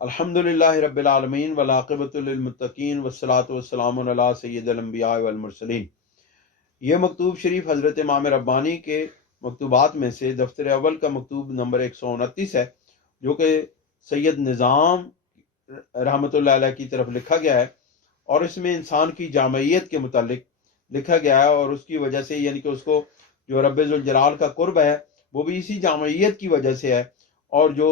अल्हम्दुलिल्लाह रब्बिल आलमीन वल आक़िबतु लिल मुत्तक़ीन वस्सलातु वस्सलामु अला सय्यिदिल अंबिया वल मुरसलीन। ये मकतूब शरीफ हज़रत इमाम रब्बानी के मकतूबात में से दफ्तर अव्वल का मकतूब नंबर 129 है, जो कि सैयद निज़ाम रहमतुल्लाह अलैह की तरफ लिखा गया है। और इसमें इंसान की जामयियत के मुतालिक लिखा गया है, और उसकी वजह से यानी कि उसको जो रब्बे ज़ुल जलाल का कुर्ब है वो भी इसी जामयियत की वजह से है, और जो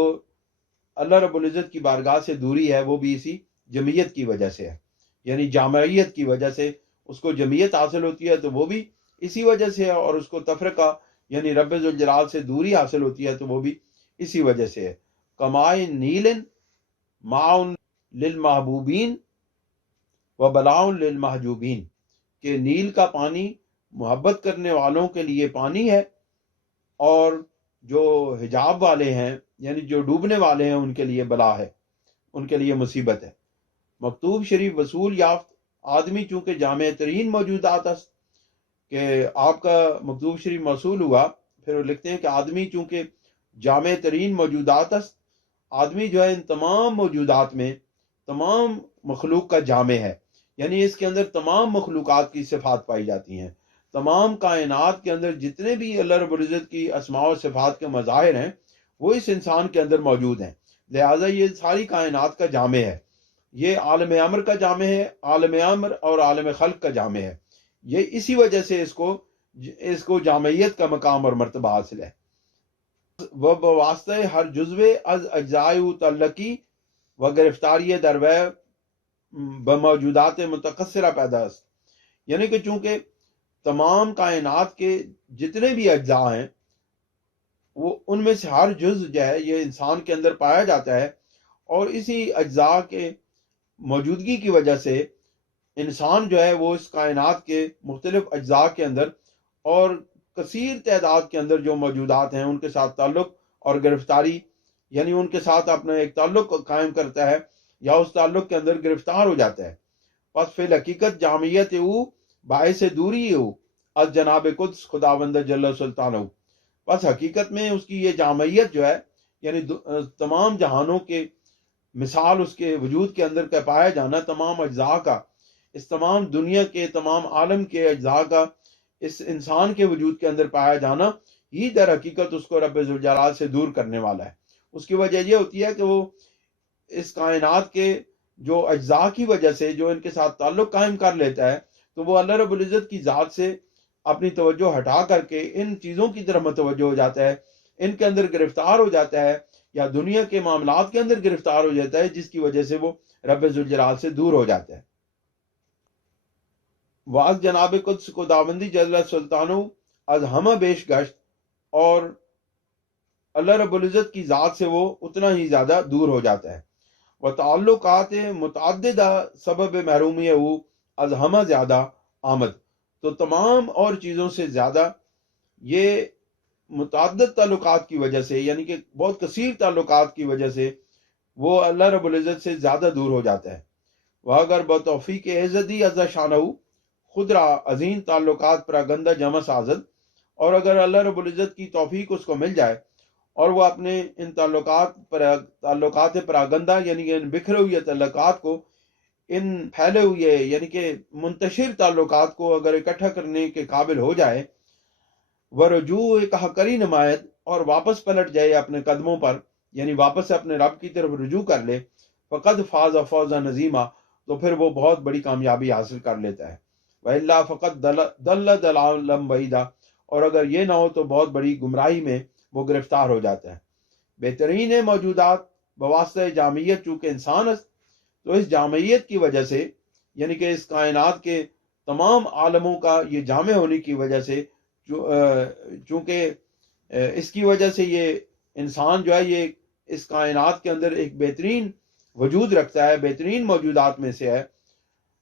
अल्लाह रब्बुल इज़्ज़त की बारगाह से दूरी है वो भी इसी जमीयत की वजह से है। यानी जामयियत की वजह से उसको जमीयत हासिल होती है तो वो भी इसी वजह से है, और उसको तफरका यानी रब्बे ज़ुल जलाल से दूरी हासिल होती है तो वो भी इसी वजह से है। कमाए नीलन माउन लिल महबूबीन व बलाउन लिल महजूबीन, कि नील का पानी मोहब्बत करने वालों के लिए पानी है, और जो हिजाब वाले हैं यानी जो डूबने वाले हैं उनके लिए बला है, उनके लिए मुसीबत है। मकतूब शरीफ वसूल याफ्त आदमी चूंकि जामे तरीन मौजूदात कि आपका मकतूब शरीफ मौसूल हुआ, फिर वो लिखते हैं कि आदमी चूंकि जामे तरीन मौजूदात आदमी जो है इन तमाम मौजूदात में तमाम मखलूक का जामे है, यानी इसके अंदर तमाम मखलूकात की सिफात पाई जाती हैं। तमाम कायनात के अंदर जितने भी अल्लाह रब्बुल इज़्ज़त की अस्मा और सिफात के मज़ाहिर हैं वो इस इंसान के अंदर मौजूद हैं। लिहाजा ये सारी कायनात का जामे है। ये आलम अमर का जामे है, आलम अमर और आलम खल्क का जामे है। ये इसी वजह से इसको जामयियत का मकाम और मर्तबा हासिल है। वह वास्ते हर जुज़्वे अज अज्जायु तल्लकी व गिरफ्तारी दरवे बमौजूदात मुतकस्सिरा पैदा, यानी कि चूंकि तमाम कायनात के जितने भी अज्जा हैं वो उनमें से हर जुज़ जो है ये इंसान के अंदर पाया जाता है, और इसी अज्जा के मौजूदगी की वजह से इंसान जो है वो इस कायनात के मुख्तलिफ अज्जा के अंदर और कसीर तादाद के अंदर जो मौजूदात हैं उनके साथ ताल्लुक और गिरफ्तारी, यानी उनके साथ अपना एक ताल्लुक कायम करता है या उस ताल्लुक के अंदर गिरफ्तार हो जाता है। बस फिल हकीकत जामियत बायस दूरी अज जनाब कुद्स खुदावंद जल्ल सुल्तान। बस हकीकत में उसकी ये जामियत जो है यानी तमाम जहानों के मिसाल उसके वजूद के अंदर का पाया जाना, तमाम अज्जा का, इस तमाम दुनिया के तमाम आलम के अज्जा का इस इंसान के वजूद के अंदर पाया जाना ही दर हकीकत उसको रब्बे ज़ुल जलाल से दूर करने वाला है। उसकी वजह यह होती है कि वो इस कायनात के जो अज्जा की वजह से जो इनके साथ ताल्लुक कायम कर लेता है तो वो अल्लाह रब्बुल इज़्ज़त की ज़ात से अपनी तवज्जो हटा करके इन चीज़ों की तरफ मुतवज्जो हो जाता है, इनके अंदर गिरफ्तार हो जाता है या दुनिया के मामलात के अंदर गिरफ्तार हो जाता है, जिसकी वजह से वो रब्बे ज़ुल जलाल से दूर हो जाता है। वाज जनाब कुद्स को दावंदी जल्ल सुल्तानो अज हम बेश गश्त, और अल्लाह रब्बुल इज़्ज़त की ज़ात से वो उतना ही ज़्यादा दूर हो जाता है। व ताल्लुकात मुतअद्दिदा सबब महरूमी अज हम ज़्यादा आमद, तो तमाम और चीज़ों से ज़्यादा ये मुतअद्दिद ताल्लुकात की वजह से यानी कि बहुत कसीर ताल्लुकात की वजह से वो अल्लाह रब्बुल इज़्ज़त से ज़्यादा दूर हो जाता है। वह अगर बतौफीक एज़दी अज़ा शानहू खुदरा अजीम ताल्लुकात प्रागंदा जमा साजद, और अगर अल्लाह रब्बुल इज़्ज़त की तौफीक उसको मिल जाए और वह अपने इन ताल्लुकात प्रागंदा यानी कि इन बिखरे हुए ताल्लुकात को, इन फैले हुए यानी कि मुंतशिर ताल्लुकात को अगर इकट्ठा करने के काबिल हो जाए, व रजू एक हकरी नमायत, और वापस पलट जाए अपने कदमों पर यानी वापस अपने रब की तरफ रुजू कर ले, फ़क़द फ़ाज़ फ़ौज़ा नज़ीमा, तो फिर वो बहुत बड़ी कामयाबी हासिल कर लेता है। वइल्ला फ़क़द दल्ल दलालम बैदा, और अगर ये ना हो तो बहुत बड़ी गुमराही में वो गिरफ्तार हो जाता है। बेहतरीन मौजूदात बवास्ते जामियत चूँकि इंसान है, तो इस जामियत की वजह से यानी कि इस कायनात के तमाम आलमों का ये जामे होने की वजह से, चूँकि इसकी वजह से ये इंसान जो है ये इस कायनात के अंदर एक बेहतरीन वजूद रखता है, बेहतरीन मौजूदात में से है,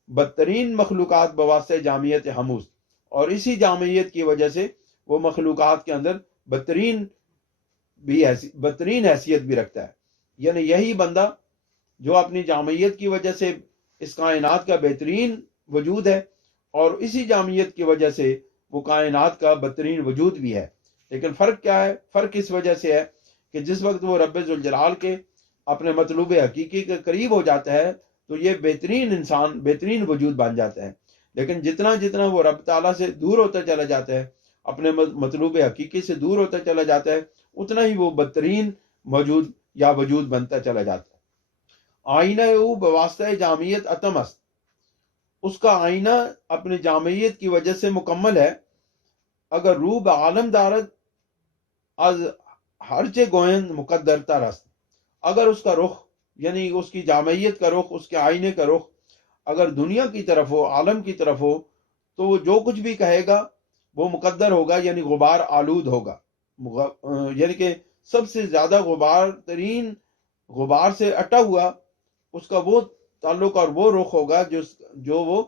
बदतरीन मखलूक़ात बवास्ते जामियत हमूस, और इसी जामियत की वजह से वो मखलूक़ात के अंदर बदतरीन हैसियत भी रखता है। यानी यही बंदा जो अपनी जामियत की वजह से इस कायनात का बेहतरीन वजूद है, और इसी जामियत की वजह से वो कायनात का बदतरीन वजूद भी है। लेकिन फ़र्क क्या है? फ़र्क इस वजह से है कि जिस वक्त वो रब्बे ज़ुल जलाल के اپنے مطلوب حقیقی کے قریب ہو جاتا ہے تو یہ بہترین انسان، بہترین وجود بن جاتا ہے. لیکن جتنا جتنا وہ رب تعالیٰ سے دور ہوتا چلا جاتا ہے، اپنے مطلوب حقیقی سے دور ہوتا چلا جاتا ہے، اتنا ہی وہ بدترین موجود یا وجود بنتا چلا جاتا ہے. آئینہ او بواسطہ جامعیت اتم است، اس کا آئینہ اپنی جامعیت کی وجہ سے مکمل ہے. اگر روح بعالم دارد از ہرچے گوئند مقدر ترست، اگر اس کا رخ یعنی اس کی جامعیت کا رخ، اس کے آئینے کا رخ اگر دنیا کی طرف ہو، عالم کی طرف ہو، تو وہ جو کچھ بھی کہے گا وہ مقدر ہوگا، یعنی غبار آلود ہوگا. یعنی کہ سب سے زیادہ غبار ترین غبار سے اٹا ہوا اس کا وہ تعلق اور وہ رخ ہوگا جو وہ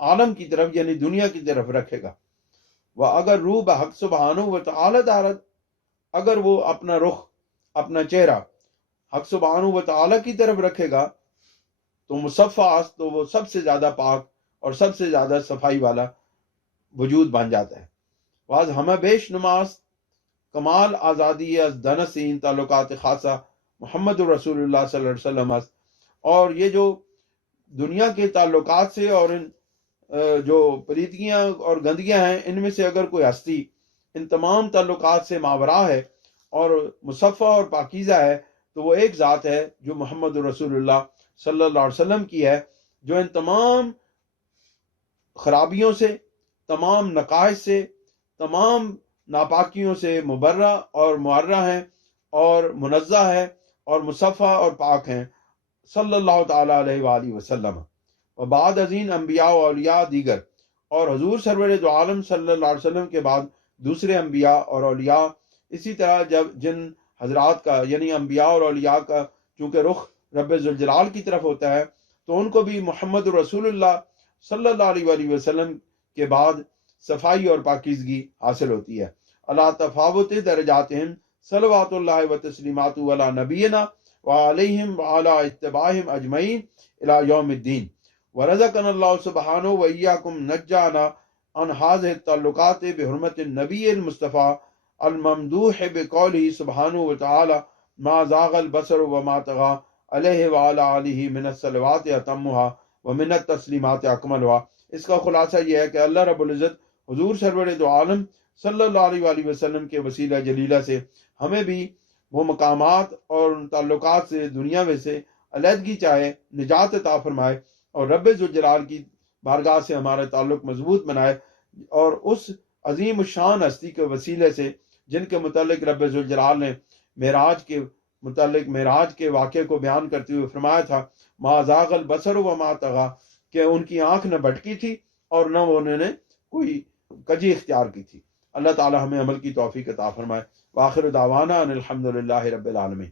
عالم کی طرف یعنی دنیا کی طرف رکھے گا. وہ اگر روح بحق سبحانہ و تعالی دارت، اگر وہ اپنا رخ، اپنا چہرہ حق سبحانہ و تعالی کی طرف رکھے گا تو مصفح، تو وہ سب سے زیادہ پاک اور سب سے زیادہ صفائی والا وجود بن جاتا ہے. واز ہمیں بیش نماز کمال آزادی از دنسین تعلقات خاصہ محمد رسول اللہ صلی اللہ علیہ وسلم است. اور یہ جو دنیا کے تعلقات سے اور ان جو پلیدگیاں اور گندگیاں ہیں، ان میں سے اگر کوئی ہستی ان تمام تعلقات سے ماورا ہے اور مصفح اور پاکیزہ ہے تو وہ ایک ذات ہے جو محمد رسول اللہ صلی اللہ علیہ وسلم کی ہے، جو ان تمام خرابیوں سے، تمام نقائص سے، تمام ناپاکیوں سے مبرہ اور معرہ ہیں اور منزہ ہے اور مصفح اور پاک ہیں صلی اللہ تعالیٰ علیہ وآلہ وسلم. و بعد ازین انبیاء و اولیاء دیگر، اور حضور سرور دو عالم صلی اللہ علیہ وسلم کے بعد دوسرے انبیاء اور اولیاء اسی طرح جن حضرات کا یعنی انبیاء اور اولیاء کا چونکہ رخ رب ذوالجلال کی طرف ہوتا ہے تو ان کو بھی محمد رسول اللہ صلی اللہ علیہ وآلہ وسلم کے بعد صفائی اور پاکیزگی حاصل ہوتی ہے. اللہ تفاوت درجاتہم صلوات اللہ و تسلیمات علی نبینا وعلیہم وعلی اتباعہم اجمعین الی یوم الدین. ورزقنا اللہ سبحانہ وإیاکم نجانا عن هذه التعلقات بحرمت النبی المصطفیٰ الممدوح بقوله سبحانہ وتعالی ما زاغ البصر وما طغى علیہ وعلی آلہ من الصلوات اتمها ومن التسلیمات اکملها. اس کا خلاصہ یہ ہے کہ اللہ رب العزت حضور سرور دو عالم صلی اللہ علیہ وآلہ وسلم کے وسیلہ جلیلہ سے ہمیں بھی وہ مقامات اور تعلقات سے دنیا میں سے علیحدگی چاہے، نجات عطا فرمائے اور رب ذوالجلال کی بارگاہ سے ہمارا تعلق مضبوط بنائے. اور اس عظیم الشان ہستی کے وسیلے سے جن کے متعلق رب ذوالجلال نے معراج کے واقعے کو بیان کرتے ہوئے فرمایا تھا ما زاغ البصر وما طغى، کہ ان کی آنکھ نہ بھٹکی تھی اور نہ انہوں نے کوئی کجی اختیار کی تھی. اللہ تعالی ہمیں عمل کی توفیق عطا فرمائے. وآخر دعوانا ان الحمد للہ رب العالمین.